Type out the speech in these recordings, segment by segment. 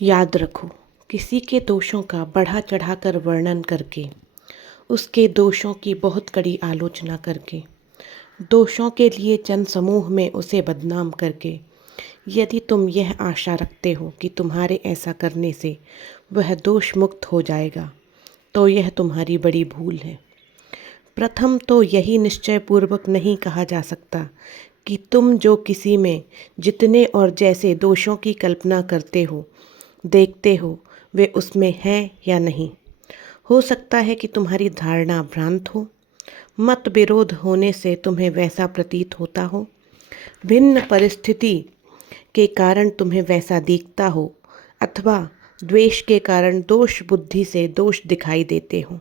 याद रखो, किसी के दोषों का बढ़ा चढ़ाकर वर्णन करके, उसके दोषों की बहुत कड़ी आलोचना करके, दोषों के लिए चंद समूह में उसे बदनाम करके, यदि तुम यह आशा रखते हो कि तुम्हारे ऐसा करने से वह दोष मुक्त हो जाएगा, तो यह तुम्हारी बड़ी भूल है। प्रथम तो यही निश्चय पूर्वक नहीं कहा जा सकता कि तुम जो किसी में जितने और जैसे दोषों की कल्पना करते हो, देखते हो, वे उसमें है या नहीं। हो सकता है कि तुम्हारी धारणा भ्रांत हो, मत विरोध होने से तुम्हें वैसा प्रतीत होता हो, भिन्न परिस्थिति के कारण तुम्हें वैसा दिखता हो, अथवा द्वेष के कारण दोष बुद्धि से दोष दिखाई देते हो।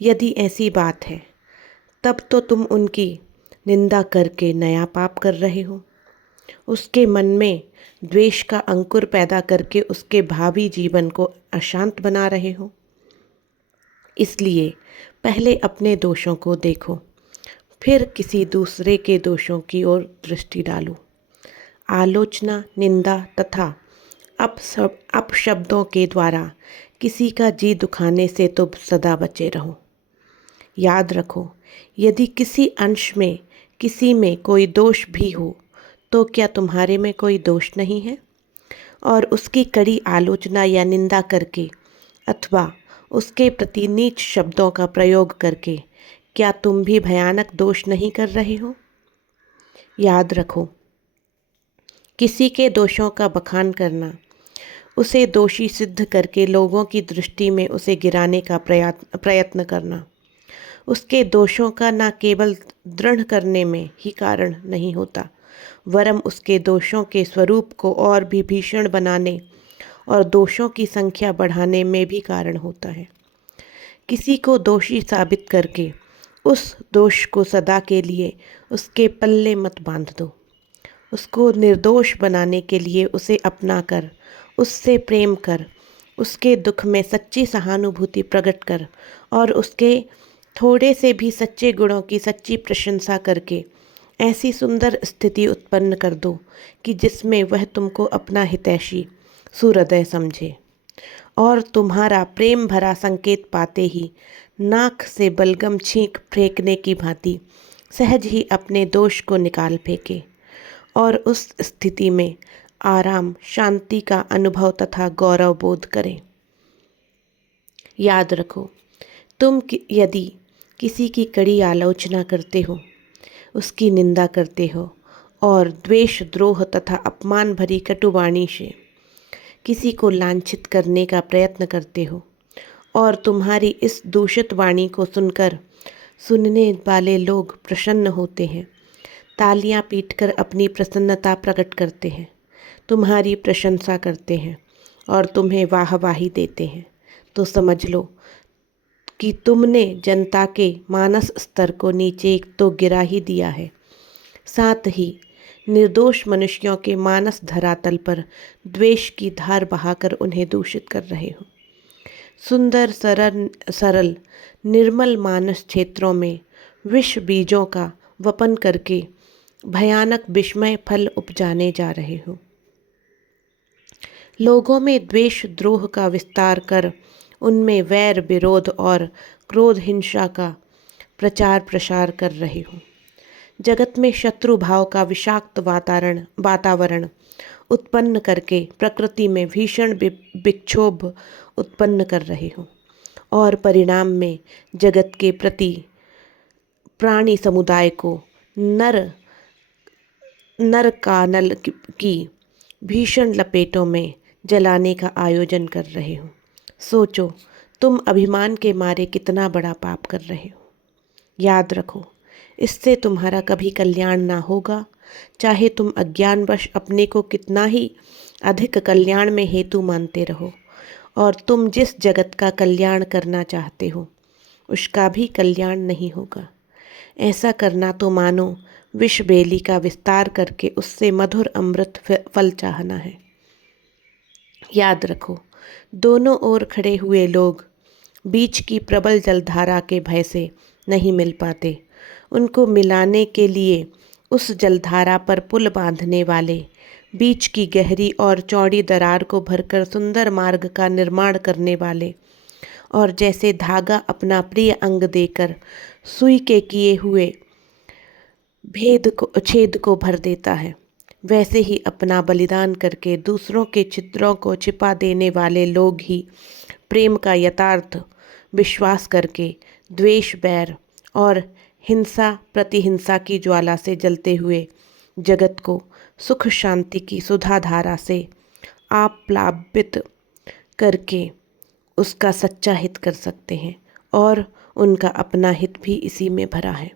यदि ऐसी बात है, तब तो तुम उनकी निंदा करके नया पाप कर रहे हो, उसके मन में द्वेष का अंकुर पैदा करके उसके भावी जीवन को अशांत बना रहे हो। इसलिए पहले अपने दोषों को देखो, फिर किसी दूसरे के दोषों की ओर दृष्टि डालो। आलोचना, निंदा तथा अपशब्दों के द्वारा किसी का जी दुखाने से तो सदा बचे रहो। याद रखो, यदि किसी अंश में किसी में कोई दोष भी हो, तो क्या तुम्हारे में कोई दोष नहीं है? और उसकी कड़ी आलोचना या निंदा करके अथवा उसके प्रति नीच शब्दों का प्रयोग करके क्या तुम भी भयानक दोष नहीं कर रहे हो? याद रखो, किसी के दोषों का बखान करना, उसे दोषी सिद्ध करके लोगों की दृष्टि में उसे गिराने का प्रयत्न करना, उसके दोषों का न केवल दृढ़ करने में ही कारण नहीं होता, वरम उसके दोषों के स्वरूप को और भी भीषण बनाने और दोषों की संख्या बढ़ाने में भी कारण होता है। किसी को दोषी साबित करके उस दोष को सदा के लिए उसके पल्ले मत बांध दो। उसको निर्दोष बनाने के लिए उसे अपना कर, उससे प्रेम कर, उसके दुख में सच्ची सहानुभूति प्रकट कर और उसके थोड़े से भी सच्चे गुणों की सच्ची प्रशंसा करके ऐसी सुंदर स्थिति उत्पन्न कर दो कि जिसमें वह तुमको अपना हितैषी सुहृदय समझे और तुम्हारा प्रेम भरा संकेत पाते ही नाक से बलगम छींक फेंकने की भांति सहज ही अपने दोष को निकाल फेंके और उस स्थिति में आराम, शांति का अनुभव तथा गौरव बोध करें। याद रखो, यदि किसी की कड़ी आलोचना करते हो, उसकी निंदा करते हो और द्वेष, द्रोह तथा अपमान भरी कटुवाणी से किसी को लांछित करने का प्रयत्न करते हो और तुम्हारी इस दूषित वाणी को सुनकर सुनने वाले लोग प्रसन्न होते हैं, तालियां पीटकर अपनी प्रसन्नता प्रकट करते हैं, तुम्हारी प्रशंसा करते हैं और तुम्हें वाहवाही देते हैं, तो समझ लो कि तुमने जनता के मानस स्तर को नीचे तो गिरा ही दिया है, साथ ही निर्दोष मनुष्यों के मानस धरातल पर द्वेष की धार बहाकर उन्हें दूषित कर रहे हो। सुंदर सरल निर्मल मानस क्षेत्रों में विष बीजों का वपन करके भयानक विषमय फल उपजाने जा रहे हो। लोगों में द्वेष, द्रोह का विस्तार कर उनमें वैर, विरोध और क्रोध, हिंसा का प्रचार प्रसार कर रहे हो। जगत में शत्रु भाव का विषाक्त वातावरण उत्पन्न करके प्रकृति में भीषण विक्षोभ उत्पन्न कर रहे हो और परिणाम में जगत के प्रति प्राणी समुदाय को नरकानल की भीषण लपेटों में जलाने का आयोजन कर रहे हो। सोचो, तुम अभिमान के मारे कितना बड़ा पाप कर रहे हो। याद रखो, इससे तुम्हारा कभी कल्याण ना होगा, चाहे तुम अज्ञानवश अपने को कितना ही अधिक कल्याण में हेतु मानते रहो, और तुम जिस जगत का कल्याण करना चाहते हो उसका भी कल्याण नहीं होगा। ऐसा करना तो मानो विष बेली का विस्तार करके उससे मधुर अमृत फल चाहना है। याद रखो, दोनों ओर खड़े हुए लोग बीच की प्रबल जलधारा के भय से नहीं मिल पाते। उनको मिलाने के लिए उस जलधारा पर पुल बांधने वाले बीच की गहरी और चौड़ी दरार को भरकर सुंदर मार्ग का निर्माण करने वाले, और जैसे धागा अपना प्रिय अंग देकर सुई के किए हुए छेद को भर देता है, वैसे ही अपना बलिदान करके दूसरों के छिद्रों को छिपा देने वाले लोग ही प्रेम का यथार्थ विश्वास करके द्वेष, बैर और हिंसा प्रतिहिंसा की ज्वाला से जलते हुए जगत को सुख शांति की सुधा धारा से आप्लावित करके उसका सच्चा हित कर सकते हैं, और उनका अपना हित भी इसी में भरा है।